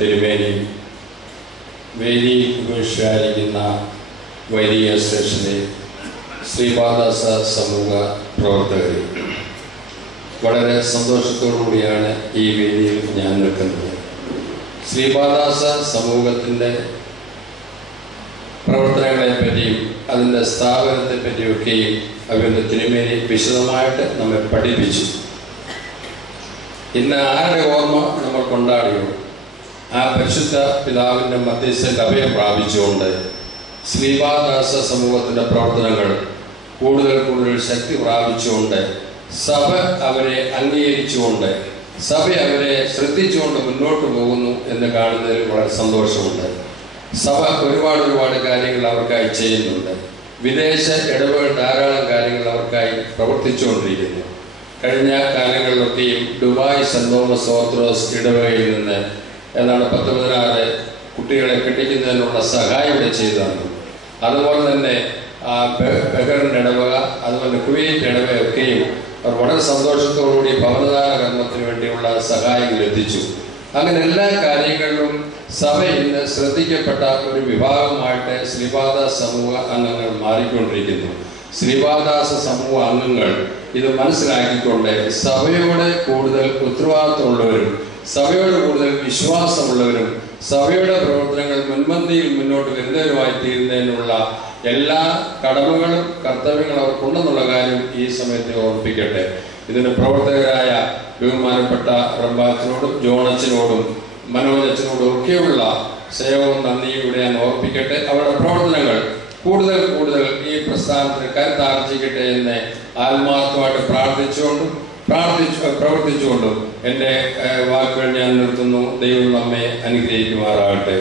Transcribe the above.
തിരുമേനി വേദി ഉപേക്ഷിക്കുന്ന വലിയ സ്റ്റേഷനെ ശ്രീപാദാസ സമൂഹ പ്രവർത്തകർ വളരെ സന്തോഷത്തോടുകൂടിയാണ് ഈ വേദിയിൽ ഞാൻ നിൽക്കുന്നത്. ശ്രീപാദാസ സമൂഹത്തിൻ്റെ പ്രവർത്തനങ്ങളെപ്പറ്റിയും അതിൻ്റെ സ്ഥാപനത്തെപ്പറ്റിയൊക്കെയും അവരുടെ തിരുമേനി വിശദമായിട്ട് നമ്മെ പഠിപ്പിച്ചു. ഇന്ന് ആരുടെ ഓർമ്മ നമ്മൾ കൊണ്ടാടിയോ ആ പരിശുദ്ധ പിതാവിൻ്റെ മധ്യസ്ഥയിൽ അഭയം പ്രാപിച്ചുകൊണ്ട് ശ്രീപാദാസ സമൂഹത്തിൻ്റെ പ്രവർത്തനങ്ങൾ കൂടുതൽ കൂടുതൽ ശക്തി പ്രാപിച്ചുകൊണ്ട് സഭ അവരെ അംഗീകരിച്ചുകൊണ്ട് സഭ അവരെ ശ്രദ്ധിച്ചുകൊണ്ട് മുന്നോട്ട് പോകുന്നു എന്ന് കാണുന്നതിൽ വളരെ സന്തോഷമുണ്ട്. സഭ ഒരുപാട് കാര്യങ്ങൾ അവർക്കായി ചെയ്യുന്നുണ്ട്. വിദേശ ഇടപെടൽ ധാരാളം കാര്യങ്ങൾ അവർക്കായി പ്രവർത്തിച്ചുകൊണ്ടിരിക്കുന്നു. കഴിഞ്ഞ കാലങ്ങളിലൊക്കെയും ദുബായ് സെന്റ് തോമസ് ഓർത്തഡോക്സ് ഇടവകയിൽ നിന്ന് ഏതാണ്ട് 16 കുട്ടികളെ കെട്ടിക്കുന്നതിനുള്ള സഹായം ഇവിടെ ചെയ്തതാണ്. അതുപോലെ തന്നെ ബഹറിൻ ഇടവക, അതുപോലെ കുവൈറ്റ് ഇടവകയൊക്കെയും അവർ വളരെ സന്തോഷത്തോടുകൂടി ഭവനദാന കർമ്മത്തിന് വേണ്ടിയുള്ള സഹായങ്ങൾ എത്തിച്ചു. അങ്ങനെ എല്ലാ കാര്യങ്ങളിലും സഭ ഇന്ന് ശ്രദ്ധിക്കപ്പെട്ട ഒരു വിഭാഗമായിട്ട് ശ്രീപാദാസ സമൂഹ അംഗങ്ങൾ മാറിക്കൊണ്ടിരിക്കുന്നു. ശ്രീപാദാസ സമൂഹ അംഗങ്ങൾ ഇത് മനസ്സിലാക്കിക്കൊണ്ട് സഭയോട് കൂടുതൽ ഉത്തരവാദിത്തമുള്ളവരും സഭയോട് കൂടുതൽ വിശ്വാസമുള്ളവരും സഭയുടെ പ്രവർത്തനങ്ങൾ മുൻപന്തിയിൽ മുന്നോട്ട് വരുന്നവരുമായി തീരുന്നതിനുള്ള എല്ലാ കടമകളും കർത്തവ്യങ്ങളും അവർക്കുണ്ടെന്നുള്ള കാര്യം ഈ സമയത്ത് ഓർമ്മിപ്പിക്കട്ടെ. ഇതിന് പ്രവർത്തകരായ ബഹുമാനപ്പെട്ട റംബാച്ചനോടും ജോണച്ചനോടും മനോജച്ചനോടും ഒക്കെയുള്ള സ്നേഹവും നന്ദിയും ഇവിടെ ഞാൻ ഓർപ്പിക്കട്ടെ. അവരുടെ പ്രവർത്തനങ്ങൾ കൂടുതൽ ഈ പ്രസ്ഥാനത്തിന് കരുത്താർജിക്കട്ടെ എന്ന് ആത്മാർത്ഥമായിട്ട് പ്രവർത്തിച്ചുകൊണ്ടും എൻ്റെ വാക്കുകൾ ഞാൻ നിർത്തുന്നു. ദൈവം നമ്മെ അനുഗ്രഹിക്കുമാറാകട്ടെ.